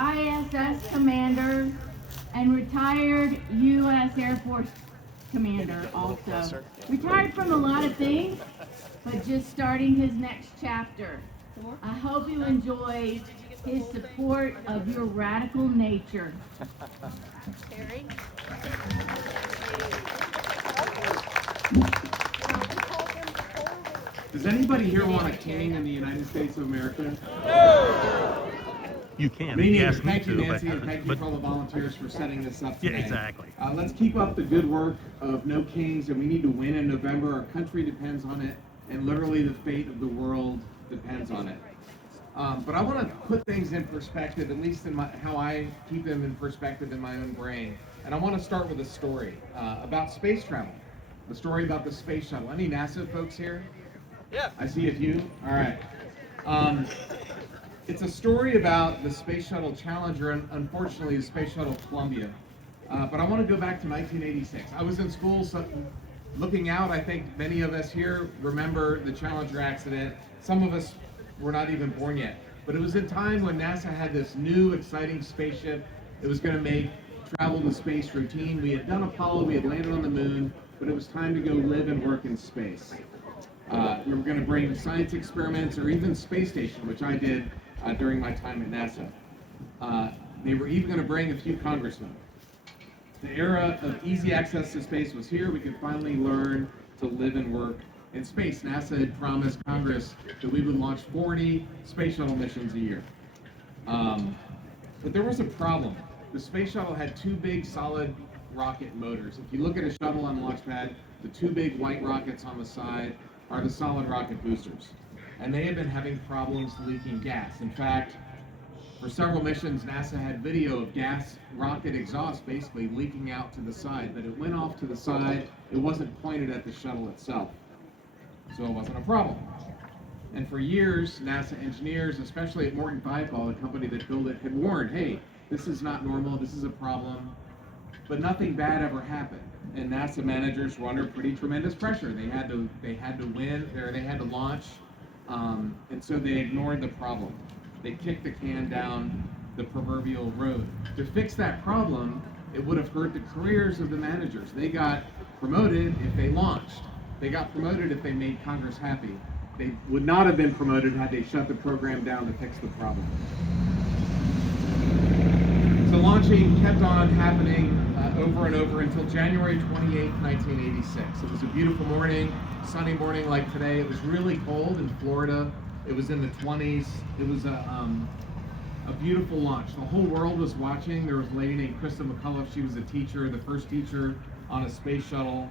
ISS commander and retired U.S. Air Force commander also. Retired from a lot of things, but just starting his next chapter. I hope you enjoy his support of your radical nature. Terry? Does anybody here want a king in the United States of America? You can. Thank you, Nancy, and thank you for all the volunteers for setting this up today. Yeah, exactly. Let's keep up the good work of No Kings, and we need to win in November. Our country depends on it, and literally the fate of the world depends on it. But I want to put things in perspective, at least in how I keep them in perspective in my own brain. And I want to start with a story about space travel. The story about the Space Shuttle. Any NASA folks here? Yeah. I see a few. All right. It's a story about the Space Shuttle Challenger and unfortunately the Space Shuttle Columbia. But I want to go back to 1986. I was in school, so looking out, I think many of us here remember the Challenger accident. Some of us were not even born yet. But it was a time when NASA had this new, exciting spaceship. It was going to make travel to space routine. We had done Apollo, we had landed on the moon, but it was time to go live and work in space. We were going to bring science experiments or even space station, which I did during my time at NASA. They were even going to bring a few congressmen. The era of easy access to space was here. We could finally learn to live and work in space. NASA had promised Congress that we would launch 40 space shuttle missions a year. But there was a problem. The space shuttle had two big solid rocket motors. If you look at a shuttle on the launch pad, the two big white rockets on the side are the solid rocket boosters. And they had been having problems leaking gas. In fact, for several missions, NASA had video of gas rocket exhaust basically leaking out to the side, but it went off to the side. It wasn't pointed at the shuttle itself. So it wasn't a problem. And for years, NASA engineers, especially at Morton Thiokol, the company that built it, had warned, hey, this is not normal, this is a problem. But nothing bad ever happened. And NASA managers were under pretty tremendous pressure. They had to win, or they had to launch, and so they ignored the problem. They kicked the can down the proverbial road. To fix that problem, it would have hurt the careers of the managers. They got promoted if they launched. They got promoted if they made Congress happy. They would not have been promoted had they shut the program down to fix the problem. So launching kept on happening over and over until January 28, 1986. It was a beautiful morning, sunny morning like today. It was really cold in Florida. It was in the 20s. It was a beautiful launch. The whole world was watching. There was a lady named Krista McCullough. She was a teacher, the first teacher on a space shuttle.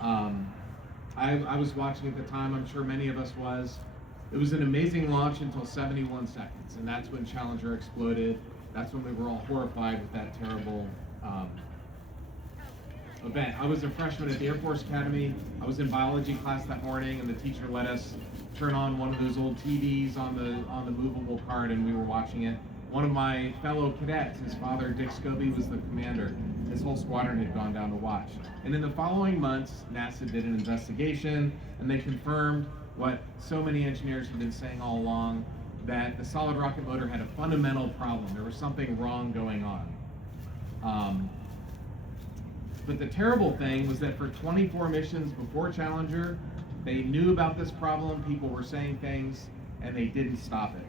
I was watching at the time. I'm sure many of us was. It was an amazing launch until 71 seconds, and that's when Challenger exploded. That's when we were all horrified with that terrible event. I was a freshman at the Air Force Academy. I was in biology class that morning, and the teacher let us turn on one of those old TVs on the movable cart, and we were watching it. One of my fellow cadets, his father, Dick Scobie, was the commander. His whole squadron had gone down to watch. And in the following months, NASA did an investigation, and they confirmed what so many engineers have been saying all along, that the solid rocket motor had a fundamental problem. There was something wrong going on. But the terrible thing was that for 24 missions before Challenger, they knew about this problem, people were saying things, and they didn't stop it.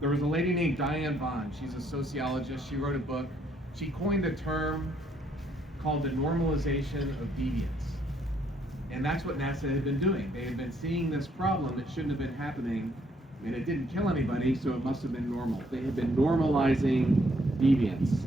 There was a lady named Diane Vaughn. She's a sociologist. She wrote a book. She coined a term called the normalization of deviance. And that's what NASA had been doing. They had been seeing this problem that shouldn't have been happening, and it didn't kill anybody, so it must have been normal. They had been normalizing deviance.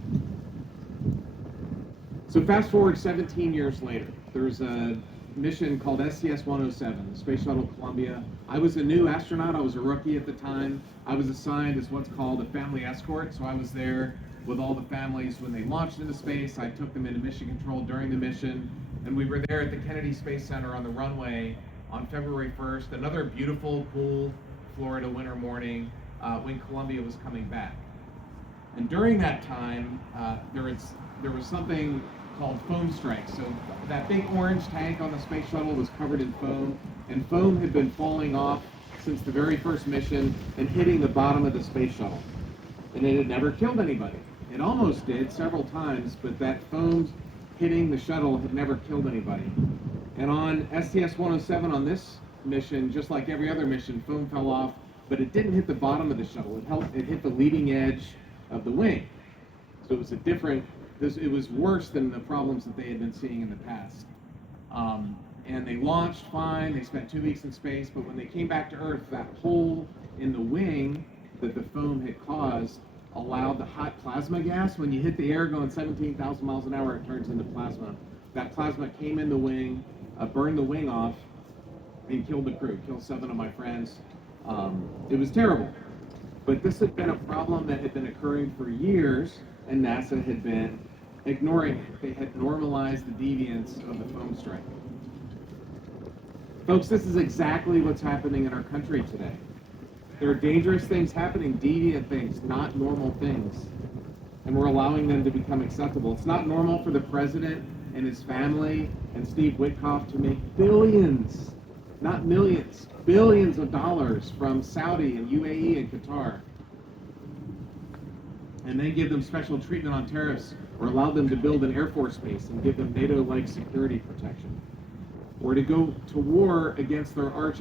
So fast forward 17 years later, there's a mission called STS-107, the Space Shuttle Columbia. I was a new astronaut. I was a rookie at the time. I was assigned as what's called a family escort, so I was there with all the families when they launched into space. I took them into mission control during the mission, and we were there at the Kennedy Space Center on the runway on February 1st, another beautiful, cool Florida winter morning when Columbia was coming back. And during that time, there was something called foam strikes. So that big orange tank on the space shuttle was covered in foam, and foam had been falling off since the very first mission and hitting the bottom of the space shuttle. and it had never killed anybody. It almost did several times, but that foam hitting the shuttle had never killed anybody. And on STS-107 on this mission, just like every other mission, foam fell off, but it didn't hit the bottom of the shuttle. It hit the leading edge of the wing. So it was it was worse than the problems that they had been seeing in the past. And they launched fine, they spent 2 weeks in space, but when they came back to Earth, that hole in the wing that the foam had caused allowed the hot plasma gas. When you hit the air going 17,000 miles an hour, it turns into plasma. That plasma came in the wing, burned the wing off, and killed the crew, killed 7 of my friends. It was terrible. But this had been a problem that had been occurring for years, and NASA had been ignoring it. They had normalized the deviance of the foam strike. Folks, this is exactly what's happening in our country today. There are dangerous things happening, deviant things, not normal things. And we're allowing them to become acceptable. It's not normal for the president and his family and Steve Witkoff to make billions, not millions, billions of dollars from Saudi and UAE and Qatar. And then give them special treatment on tariffs or allow them to build an Air Force base and give them NATO-like security protection. Or to go to war against their arch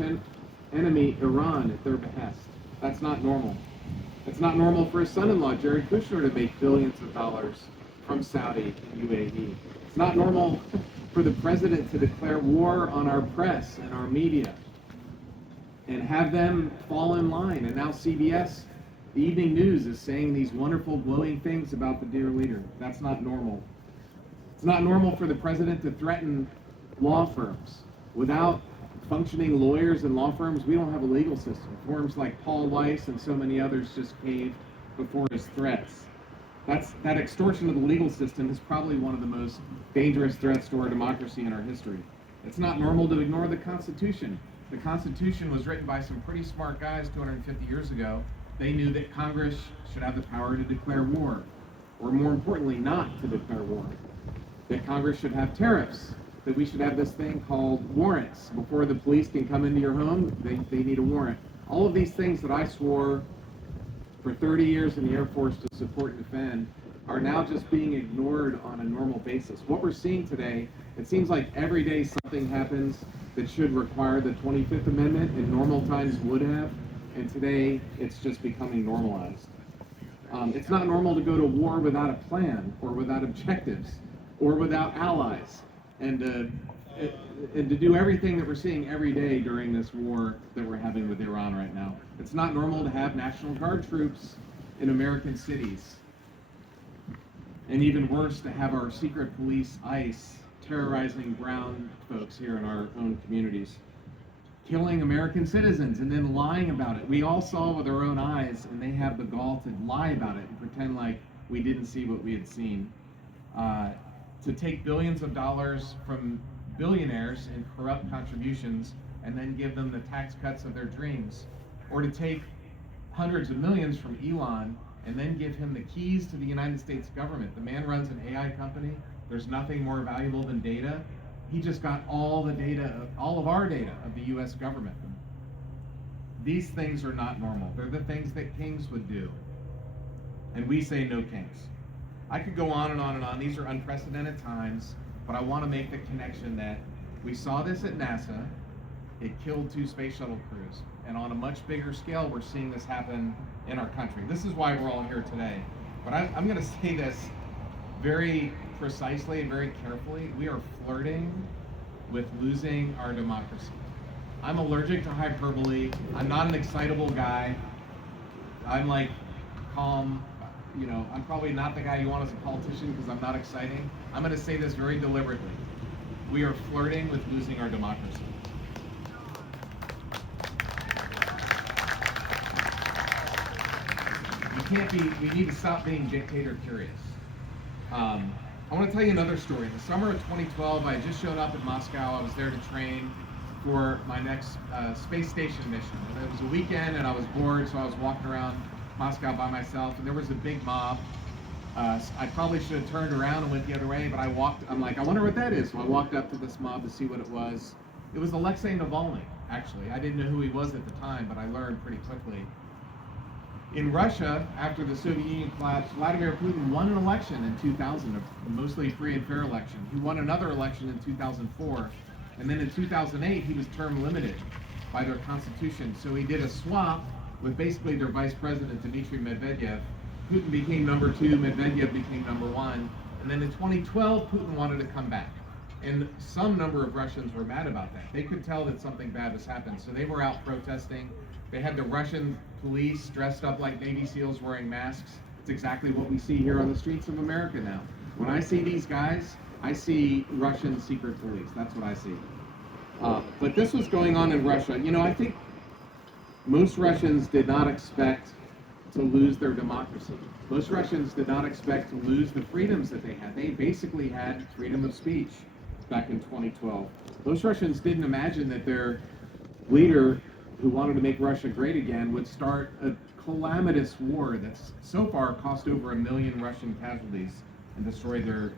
enemy, Iran, at their behest. That's not normal. It's not normal for his son-in-law, Jared Kushner, to make billions of dollars from Saudi and UAE. It's not normal for the president to declare war on our press and our media and have them fall in line. And now CBS, the evening news, is saying these wonderful, glowing things about the dear leader. That's not normal. It's not normal for the president to threaten law firms. Without functioning lawyers and law firms, we don't have a legal system. Firms like Paul Weiss and so many others just caved before his threats. That extortion of the legal system is probably one of the most dangerous threats to our democracy in our history. It's not normal to ignore the Constitution. The Constitution was written by some pretty smart guys 250 years ago. They knew that Congress should have the power to declare war, or more importantly, not to declare war. That Congress should have tariffs, that we should have this thing called warrants. Before the police can come into your home, they need a warrant. All of these things that I swore for 30 years in the Air Force to support and defend are now just being ignored on a normal basis. What we're seeing today, it seems like every day something happens that should require the 25th Amendment in normal times would have, and today it's just becoming normalized. It's not normal to go to war without a plan, or without objectives, or without allies. And to do everything that we're seeing every day during this war that we're having with Iran right now. It's not normal to have National Guard troops in American cities. And even worse, to have our secret police, ICE, terrorizing brown folks here in our own communities, killing American citizens and then lying about it. We all saw with our own eyes, and they have the gall to lie about it and pretend like we didn't see what we had seen. To take billions of dollars from billionaires in corrupt contributions and then give them the tax cuts of their dreams. Or to take hundreds of millions from Elon and then give him the keys to the United States government. The man runs an AI company. There's nothing more valuable than data. He just got all the data, all of our data of the US government. These things are not normal. They're the things that kings would do. And we say no kings. I could go on and on and on. These are unprecedented times, but I want to make the connection that we saw this at NASA. It killed 2 space shuttle crews. And on a much bigger scale, we're seeing this happen in our country. This is why we're all here today. But I'm going to say this very precisely and very carefully. We are flirting with losing our democracy. I'm allergic to hyperbole. I'm not an excitable guy. I'm like calm. You know, I'm probably not the guy you want as a politician because I'm not exciting. I'm going to say this very deliberately. We are flirting with losing our democracy. We need to stop being dictator curious. I want to tell you another story. In the summer of 2012, I had just showed up in Moscow. I was there to train for my next space station mission. And it was a weekend and I was bored, so I was walking around Moscow by myself, and there was a big mob. I probably should have turned around and went the other way, but I'm like, I wonder what that is. So I walked up to this mob to see what it was. It was Alexei Navalny, actually. I didn't know who he was at the time, but I learned pretty quickly. In Russia, after the Soviet Union collapsed, Vladimir Putin won an election in 2000, a mostly free and fair election. He won another election in 2004, and then in 2008 he was term limited by their constitution. So he did a swap with basically their vice president, Dmitry Medvedev. Putin became number 2, Medvedev became number 1, and then in 2012 Putin wanted to come back. And some number of Russians were mad about that. They could tell that something bad was happening, so they were out protesting. They had the Russian police dressed up like Navy SEALs wearing masks. It's exactly what we see here on the streets of America now. When I see these guys, I see Russian secret police. That's what I see. But this was going on in Russia. You know, I think most Russians did not expect to lose their democracy. Most Russians did not expect to lose the freedoms that they had. They basically had freedom of speech back in 2012. Most Russians didn't imagine that their leader, who wanted to make Russia great again, would start a calamitous war that's so far cost over 1 million Russian casualties and destroyed their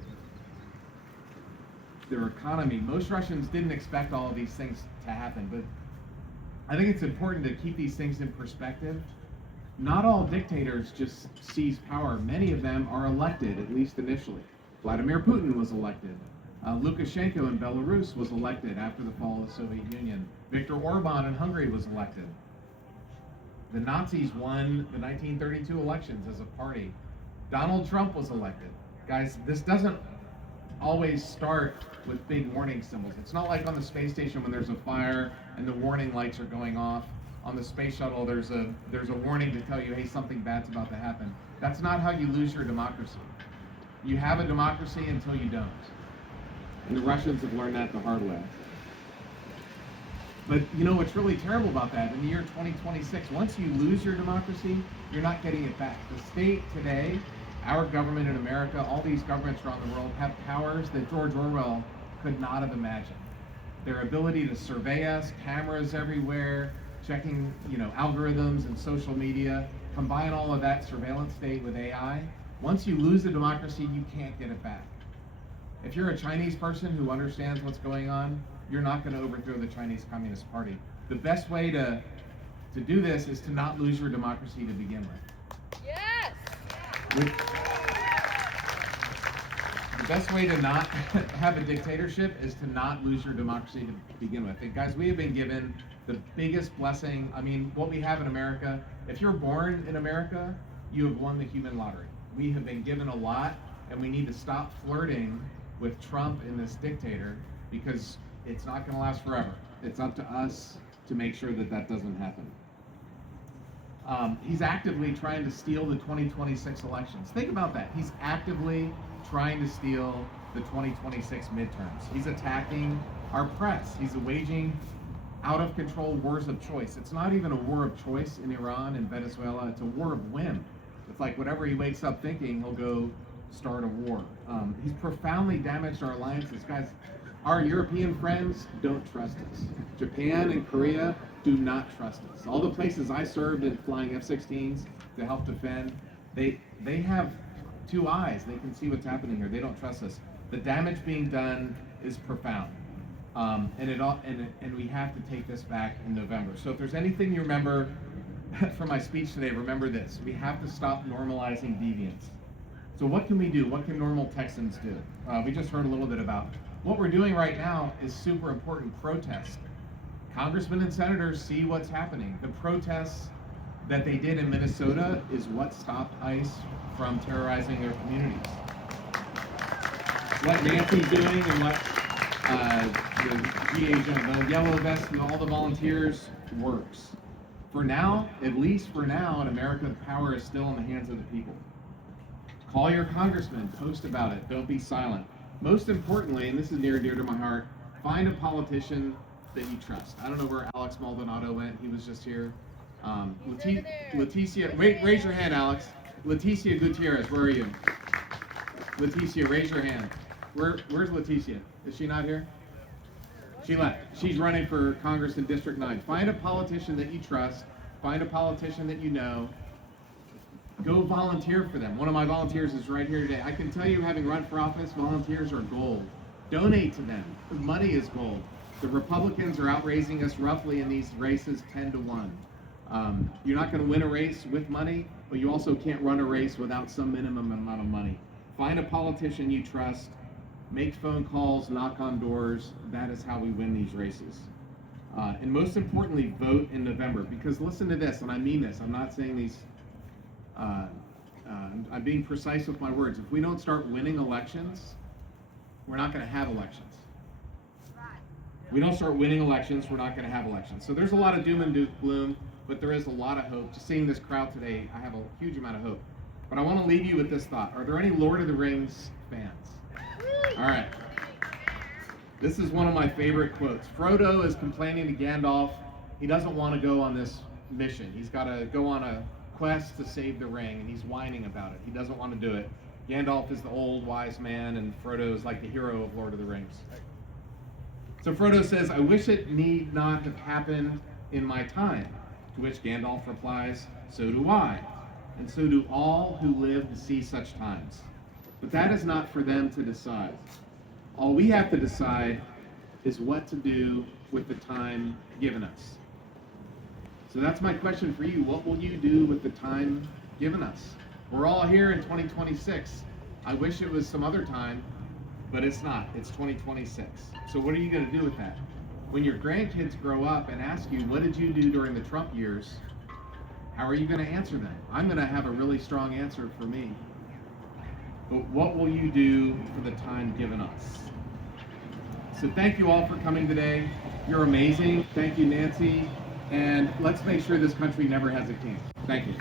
economy. Most Russians didn't expect all of these things to happen, but I think it's important to keep these things in perspective. Not all dictators just seize power. Many of them are elected, at least initially. Vladimir Putin was elected. Lukashenko in Belarus was elected after the fall of the Soviet Union. Viktor Orban in Hungary was elected. The Nazis won the 1932 elections as a party. Donald Trump was elected. Guys, this doesn't always start with big warning symbols. It's not like on the space station when there's a fire and the warning lights are going off. On the Space Shuttle, there's a warning to tell you, hey, something bad's about to happen. That's not how you lose your democracy. You have a democracy until you don't. And the Russians have learned that the hard way. But you know what's really terrible about that? In the year 2026, once you lose your democracy, you're not getting it back. The state today, our government in America, all these governments around the world have powers that George Orwell could not have imagined. Their ability to survey us, cameras everywhere, checking, algorithms and social media, combine all of that surveillance state with AI. Once you lose the democracy, you can't get it back. If you're a Chinese person who understands what's going on, you're not going to overthrow the Chinese Communist Party. The best way to do this is to not lose your democracy to begin with. Yes! The best way to not have a dictatorship is to not lose your democracy to begin with. And guys, we have been given the biggest blessing. I mean, what we have in America, if you're born in America, you have won the human lottery. We have been given a lot, and we need to stop flirting with Trump and this dictator, because it's not going to last forever. It's up to us to make sure that that doesn't happen. He's actively trying to steal the 2026 elections. Think about that. He's actively trying to steal the 2026 midterms. He's attacking our press. He's waging out-of-control wars of choice. It's not even a war of choice in Iran and Venezuela. It's a war of whim. It's like whatever he wakes up thinking, he'll go start a war. He's profoundly damaged our alliances. Guys, our European friends don't trust us. Japan and Korea do not trust us. All the places I served in flying F-16s to help defend, they have two eyes. They can see what's happening here. They don't trust us. The damage being done is profound. And we have to take this back in November. So if there's anything you remember from my speech today, remember this. We have to stop normalizing deviance. So what can we do? What can normal Texans do? We just heard a little bit about. What we're doing right now is super important. Protest. Congressmen and senators see what's happening. The protests that they did in Minnesota is what stopped ICE from terrorizing their communities. What Nancy's doing and what the yellow vest and all the volunteers works. For now, at least for now, in America, the power is still in the hands of the people. Call your congressman, post about it, don't be silent. Most importantly, and this is near and dear to my heart, find a politician that you trust. I don't know where Alex Maldonado went, he was just here. Leticia, raise your hand, Alex. Leticia Gutierrez, where are you? Leticia, raise your hand. Where's Leticia? Is she not here? She left. She's running for Congress in District 9. Find a politician that you trust. Find a politician that you know. Go volunteer for them. One of my volunteers is right here today. I can tell you, having run for office, volunteers are gold. Donate to them. Money is gold. The Republicans are outraising us roughly in these races 10-1. You're not going to win a race with money, but you also can't run a race without some minimum amount of money. Find a politician you trust, make phone calls, knock on doors. That is how we win these races. And most importantly, vote in November. Because listen to this, and I mean this. I'm not saying these. I'm being precise with my words. If we don't start winning elections, we're not going to have elections. If we don't start winning elections, we're not going to have elections. So there's a lot of doom and gloom, but there is a lot of hope. Just seeing this crowd today, I have a huge amount of hope. But I want to leave you with this thought. Are there any Lord of the Rings fans? All right. This is one of my favorite quotes. Frodo is complaining to Gandalf. He doesn't want to go on this mission. He's got to go on a quest to save the ring, and he's whining about it. He doesn't want to do it. Gandalf is the old wise man, and Frodo is like the hero of Lord of the Rings. So Frodo says, "I wish it need not have happened in my time." To which Gandalf replies, "So do I, and so do all who live to see such times. But that is not for them to decide. All we have to decide is what to do with the time given us." So that's my question for you. What will you do with the time given us? We're all here in 2026. I wish it was some other time, but it's not. It's 2026. So what are you going to do with that? When your grandkids grow up and ask you, what did you do during the Trump years? How are you going to answer them? I'm going to have a really strong answer for me. But what will you do for the time given us? So thank you all for coming today. You're amazing. Thank you, Nancy. And let's make sure this country never has a king. Thank you.